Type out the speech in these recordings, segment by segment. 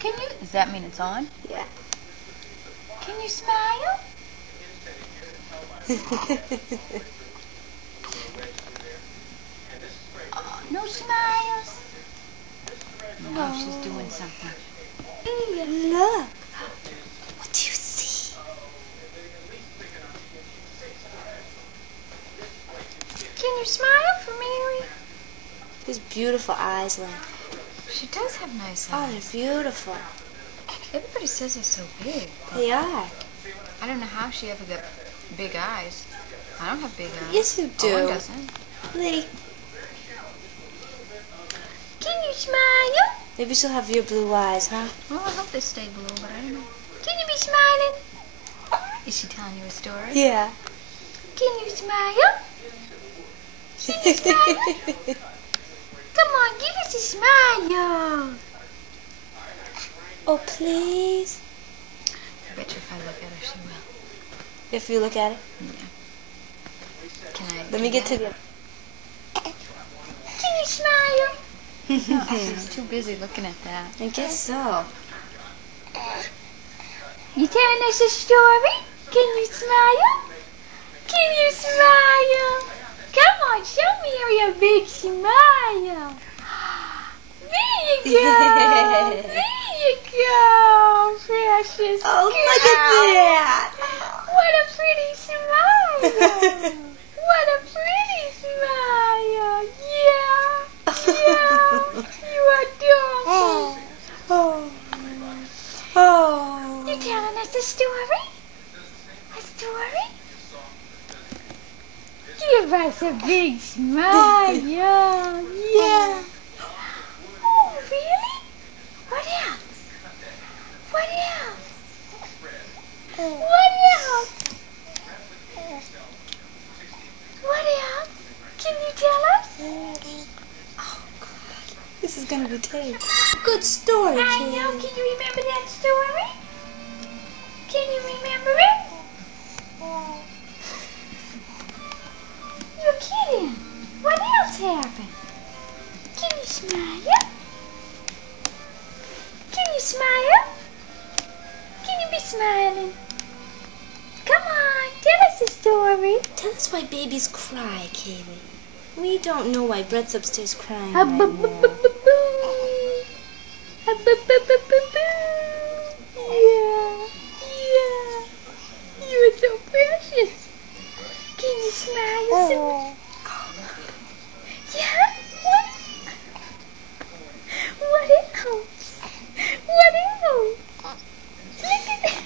Can you, does that mean it's on? Yeah. Can you smile? Oh, no smiles. No, she's doing something. Look. What do you see? Can you smile for Mary? These beautiful eyes, Lynn. She does have nice Oh, eyes. they're beautiful. Everybody says they're so big. They are. I don't know how she ever got big eyes. I don't have big eyes. Yes, you do. Owen doesn't. Lady, Can you smile? maybe she'll have your blue eyes, huh? Well, I hope they stay blue, but I don't know. Can you be smiling? Is she telling you a story? Yeah. Can you smile? Can you smile? Come on, give us a smile. Oh, please. I bet you if I look at her, she will. If you look at it. Yeah. Can I? Let me do get to that? the... Can you smile? No, she's too busy looking at that. I guess so. You telling us a story? Can you smile? Can you smile? Come on, show me a big smile. There you go. There you go, precious Oh, girl. look at that. What a pretty smile. What a pretty smile. Yeah. Yeah. You are adorable. Oh. Oh. You telling us a story? A story? Give us a big smile. Yeah. Oh, really? What else? What else? What else? What else? Can you tell us? Oh, God. This is going to be terrible. Good story, I kid. know. Can you remember that story? Can you remember it? You're kidding. What else happened? Can you smile? Can you smile? Can you be smiling? Come on, tell us a story. Tell us why babies cry, Kaylee. We don't know why Brett's upstairs crying A right boo now. boo boo boo boo. A boo boo boo boo boo. Yeah. You are so precious. Can you smile so? Yeah? What else? What else? Look at that.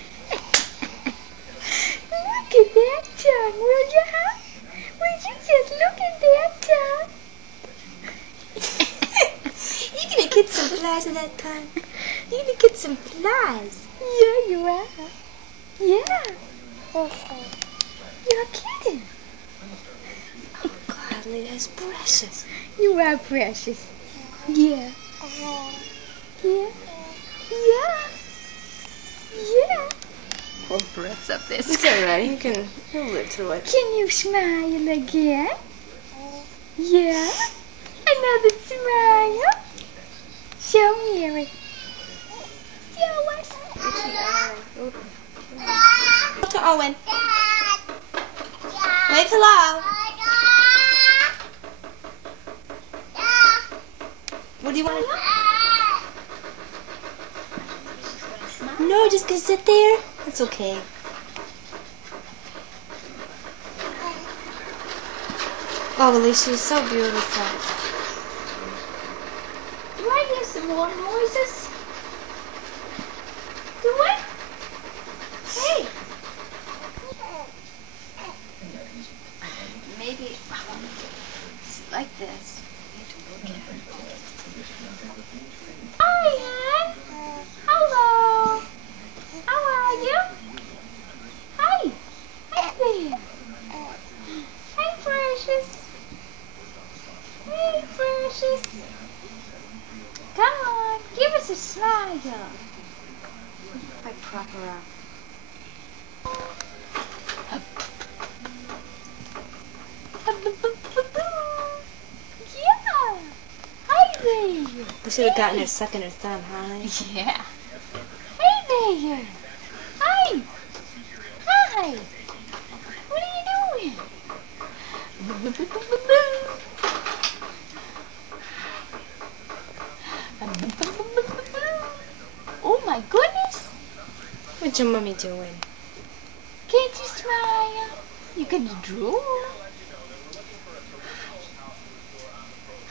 Look at that tongue, will you, huh? Will you just look at that tongue? You're going to get some flies in that tongue. You're going to get some flies. Yeah, you are. Yeah. You're kidding. Oh, God, Lee, that's precious. You are precious. Yeah. Yeah. Yeah. Yeah. Poor Brett's up there. It's all right. You'll live through it. Can you smile again? Yeah. Another smile. Show Mary. Show us. To Owen. Wave hello. What do you want to... No, just gonna sit there. That's okay. Oh, Alicia, you're so beautiful. Do I hear some more noises? Do I? Hey. Maybe it's like this. I need to look at it. Hi, Ann. Hello. How are you? Hi. Hi there. Hi, precious. Hey, precious. Come on, give us a smile. I prop her up. Yeah. Hi there. We should have gotten her sucking her thumb, huh? Yeah. there. Hi. Hi. What are you doing? Oh my goodness. What's your mommy doing? Can't you smile? You can draw.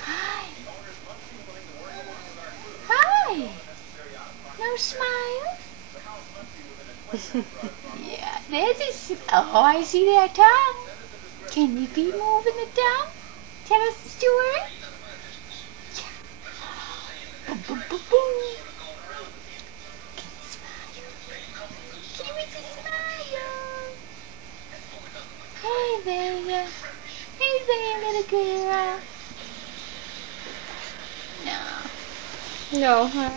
Hi. Hi. No smile? Yeah, there's a... Oh, I see that tongue. Can you be moving the tongue? Tell us the story. Yeah. Boom, boom, boom, boom. Can you smile? Give me the smile. Hey there. Hey there, little girl. No. No, huh?